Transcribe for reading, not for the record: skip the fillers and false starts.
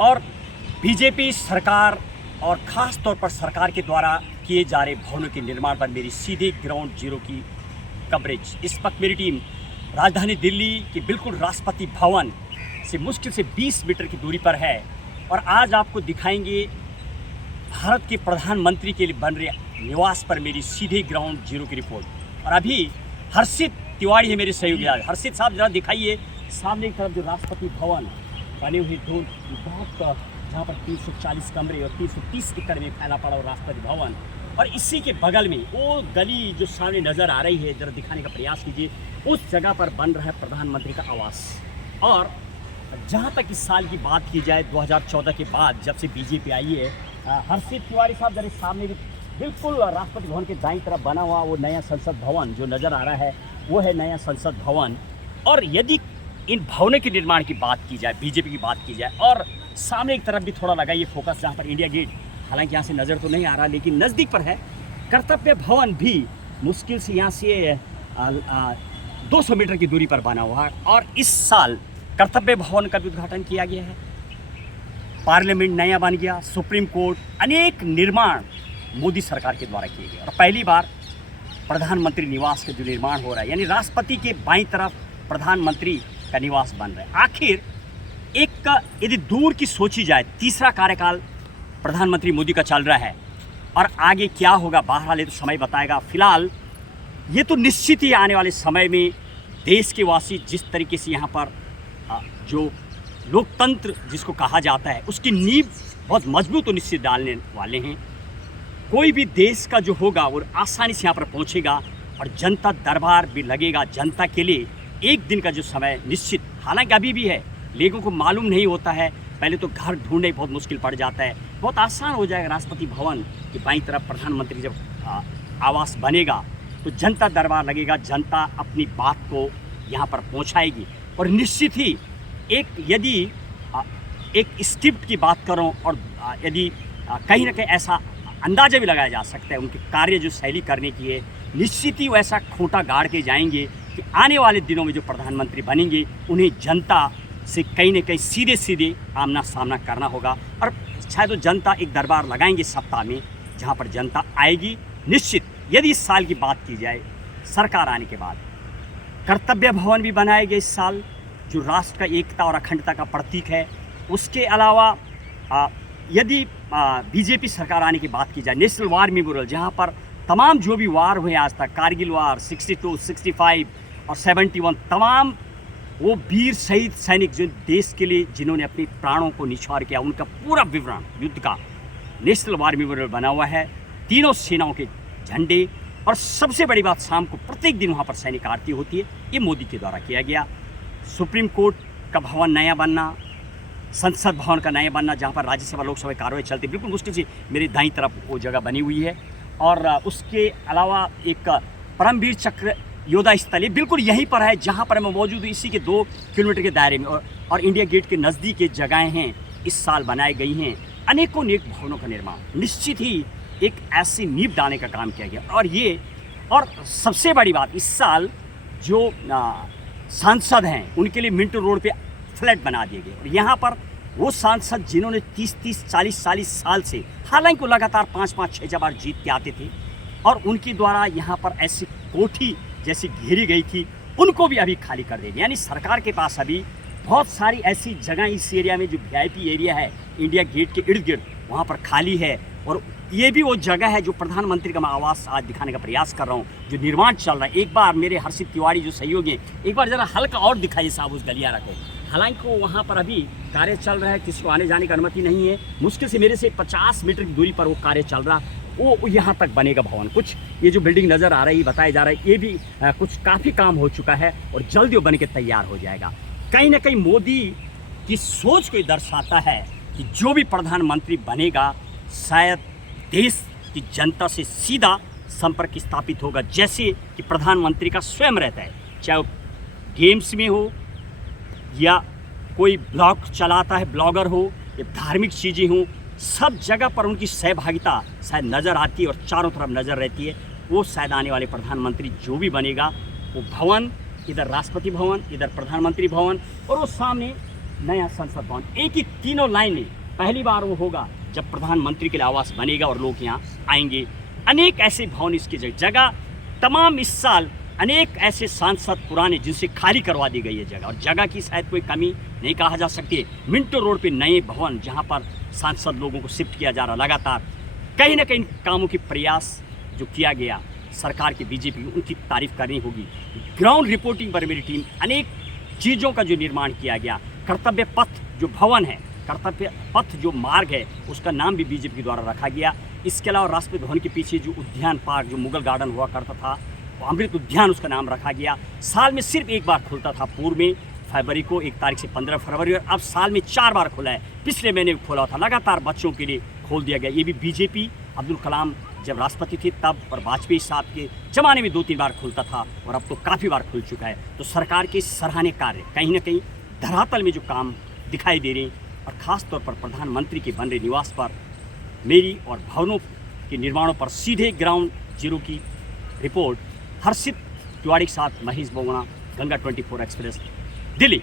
और बीजेपी सरकार और ख़ास तौर पर सरकार के द्वारा किए जा रहे भवनों के निर्माण पर मेरी सीधे ग्राउंड जीरो की कवरेज। इस वक्त मेरी टीम राजधानी दिल्ली के बिल्कुल राष्ट्रपति भवन से मुश्किल से 20 मीटर की दूरी पर है और आज आपको दिखाएंगे भारत के प्रधानमंत्री के लिए बन रहे निवास पर मेरी सीधे ग्राउंड जीरो की रिपोर्ट। और अभी हर्षित तिवारी है मेरे सहयोगी। हर्षित साहब जरा दिखाइए सामने की तरफ जो राष्ट्रपति भवन बने हुए दो बहुत जहाँ पर 340 कमरे और 330 एकड़ में फैला पड़ा हुआ राष्ट्रपति भवन, और इसी के बगल में वो गली जो सामने नज़र आ रही है जरा दिखाने का प्रयास कीजिए। उस जगह पर बन रहा है प्रधानमंत्री का आवास। और जहाँ तक इस साल की बात की जाए 2014 के बाद जब से बीजेपी आई है, हर्षित तिवारी साहब जरा सामने बिल्कुल राष्ट्रपति भवन के दाईं तरफ बना हुआ वो नया संसद भवन जो नज़र आ रहा है वो है नया संसद भवन। और यदि इन भवनों के निर्माण की बात की जाए, बीजेपी की बात की जाए, और सामने एक तरफ भी थोड़ा लगाइए फोकस जहाँ पर इंडिया गेट, हालांकि यहाँ से नज़र तो नहीं आ रहा लेकिन नज़दीक पर है, कर्तव्य भवन भी मुश्किल से यहाँ से 200 मीटर की दूरी पर बना हुआ है। और इस साल कर्तव्य भवन का भी उद्घाटन किया गया है, पार्लियामेंट नया बन गया, सुप्रीम कोर्ट, अनेक निर्माण मोदी सरकार के द्वारा किए गए। और पहली बार प्रधानमंत्री निवास का जो निर्माण हो रहा है, यानी राष्ट्रपति के बाईं तरफ प्रधानमंत्री का निवास बन रहा है। आखिर एक यदि दूर की सोची जाए, तीसरा कार्यकाल प्रधानमंत्री मोदी का चल रहा है और आगे क्या होगा बाहर वाले तो समय बताएगा। फिलहाल ये तो निश्चित ही आने वाले समय में देश के वासी जिस तरीके से यहाँ पर जो लोकतंत्र जिसको कहा जाता है उसकी नींव बहुत मजबूत और निश्चित डालने वाले हैं। कोई भी देश का जो होगा वो आसानी से यहाँ पर पहुँचेगा और जनता दरबार भी लगेगा जनता के लिए। एक दिन का जो समय निश्चित, हालांकि अभी भी है, लोगों को मालूम नहीं होता है, पहले तो घर ढूंढने बहुत मुश्किल पड़ जाता है, बहुत आसान हो जाएगा। राष्ट्रपति भवन की बाईं तरफ प्रधानमंत्री जब आवास बनेगा तो जनता दरबार लगेगा, जनता अपनी बात को यहाँ पर पहुँचाएगी। और निश्चित ही यदि एक स्क्रिप्ट की बात करूँ और यदि कहीं ना कहीं ऐसा अंदाज़ा भी लगाया जा सकता है उनके कार्य जो शैली करने की है, निश्चित ही वैसा खूंटा गाड़ के जाएंगे कि आने वाले दिनों में जो प्रधानमंत्री बनेंगे उन्हें जनता से कहीं न कहीं सीधे सीधे आमना सामना करना होगा। और शायद वो जनता एक दरबार लगाएंगे सप्ताह में जहाँ पर जनता आएगी। निश्चित यदि इस साल की बात की जाए सरकार आने के बाद कर्तव्य भवन भी बनाया गया इस साल जो राष्ट्र का एकता और अखंडता का प्रतीक है। उसके अलावा यदि बीजेपी सरकार आने की बात की जाए नेशनल वार मेमोरियल जहाँ पर तमाम जो भी वार हुए आज तक, कारगिल वार 62, 65 और 71, तमाम वो वीर शहीद सैनिक जो देश के लिए जिन्होंने अपने प्राणों को निछावर किया उनका पूरा विवरण युद्ध का नेशनल वार मेमोरियल बना हुआ है। तीनों सेनाओं के झंडे, और सबसे बड़ी बात शाम को प्रत्येक दिन वहाँ पर सैनिक आरती होती है, ये मोदी के द्वारा किया गया। सुप्रीम कोर्ट का भवन नया बनना, संसद भवन का नया बनना जहाँ पर राज्यसभा लोकसभा कार्रवाई चलती, बिल्कुल मुश्किल से मेरी दाईं तरफ वो जगह बनी हुई है। और उसके अलावा एक परमवीर चक्र योद्धा स्थल बिल्कुल यहीं पर है जहाँ पर मैं मौजूद हूँ, इसी के 2 किलोमीटर के दायरे में। और इंडिया गेट के नज़दीक के जगहें हैं इस साल बनाई गई हैं। अनेकों नेक भवनों का निर्माण, निश्चित ही एक ऐसी नींव डालने का काम किया गया। और सबसे बड़ी बात, इस साल जो सांसद हैं उनके लिए मिंटो रोड पे फ्लैट बना दिए गए। और यहाँ पर वो सांसद जिन्होंने 30-30, 40-40 साल से, हालांकि वो लगातार 5-5, 6 बार जीत के आते थे, और उनके द्वारा यहाँ पर ऐसी कोठी जैसी घेरी गई थी उनको भी अभी खाली कर देंगे। यानी सरकार के पास अभी बहुत सारी ऐसी जगह इस एरिया में जो वीआईपी एरिया है इंडिया गेट के इर्द गिर्द वहाँ पर खाली है। और ये भी वो जगह है जो प्रधानमंत्री का मैं आवास आज दिखाने का प्रयास कर रहा हूँ जो निर्माण चल रहा है। एक बार मेरे हर्षित तिवारी जो सहयोगी हैं, एक बार ज़रा हल्का और दिखाइए साहब उस गलियारा को। हालांकि वो वहाँ पर अभी कार्य चल रहा है, किसी को आने जाने की अनुमति नहीं है। मुश्किल से मेरे से 50 मीटर की दूरी पर वो कार्य चल रहा, वो यहाँ तक बनेगा भवन। कुछ ये जो बिल्डिंग नज़र आ रही बताया जा रहा है ये भी कुछ काफ़ी काम हो चुका है और जल्दी वो बन के तैयार हो जाएगा। कहीं ना कहीं मोदी की सोच को दर्शाता है कि जो भी प्रधानमंत्री बनेगा शायद देश की जनता से सीधा संपर्क स्थापित होगा, जैसे कि प्रधानमंत्री का स्वयं रहता है, चाहे वो गेम्स में हो या कोई ब्लॉग चलाता है, ब्लॉगर हो या धार्मिक चीज़ें हों, सब जगह पर उनकी सहभागिता शायद नज़र आती है और चारों तरफ नज़र रहती है। वो शायद आने वाले प्रधानमंत्री जो भी बनेगा वो भवन, इधर राष्ट्रपति भवन, इधर प्रधानमंत्री भवन, और वो सामने नया संसद भवन, एक ही तीनों लाइनें। पहली बार वो होगा जब प्रधानमंत्री के लिए आवास बनेगा और लोग यहाँ आएंगे। अनेक ऐसे भवन इसकी जगह तमाम इस साल अनेक ऐसे सांसद पुराने जिनसे खाली करवा दी गई है जगह, और जगह की शायद कोई कमी नहीं कहा जा सकती। मिंटो रोड पे नए भवन जहाँ पर सांसद लोगों को शिफ्ट किया जा रहा लगातार, कहीं ना कहीं कामों की प्रयास जो किया गया सरकार की बीजेपी उनकी तारीफ करनी होगी। ग्राउंड रिपोर्टिंग पर मेरी टीम अनेक चीज़ों का जो निर्माण किया गया, कर्तव्य पथ जो भवन है, कर्तव्य पथ जो मार्ग है, उसका नाम भी बीजेपी द्वारा रखा गया। इसके अलावा राष्ट्रपति भवन के पीछे जो उद्यान पार्क जो मुगल गार्डन हुआ करता था, वो अमृत उद्यान उसका नाम रखा गया। साल में सिर्फ एक बार खुलता था, पूर्व में फरवरी को 1 तारीख से 15 फरवरी, और अब साल में 4 बार खुला है। पिछले महीने खोला था, लगातार बच्चों के लिए खोल दिया गया। ये भी बीजेपी अब्दुल कलाम जब राष्ट्रपति थे तब और वाजपेयी साहब के ज़माने में 2-3 बार खुलता था, और अब तो काफ़ी बार खुल चुका है। तो सरकार के सराहनीय कार्य कहीं ना कहीं धरातल में जो काम दिखाई दे रहे हैं, और ख़ास तौर पर प्रधानमंत्री के बन रहे निवास पर मेरी और भवनों के निर्माणों पर सीधे ग्राउंड जीरो की रिपोर्ट हर्षित तिवारी के साथ महेश बोगना, गंगा 24 एक्सप्रेस, दिल्ली।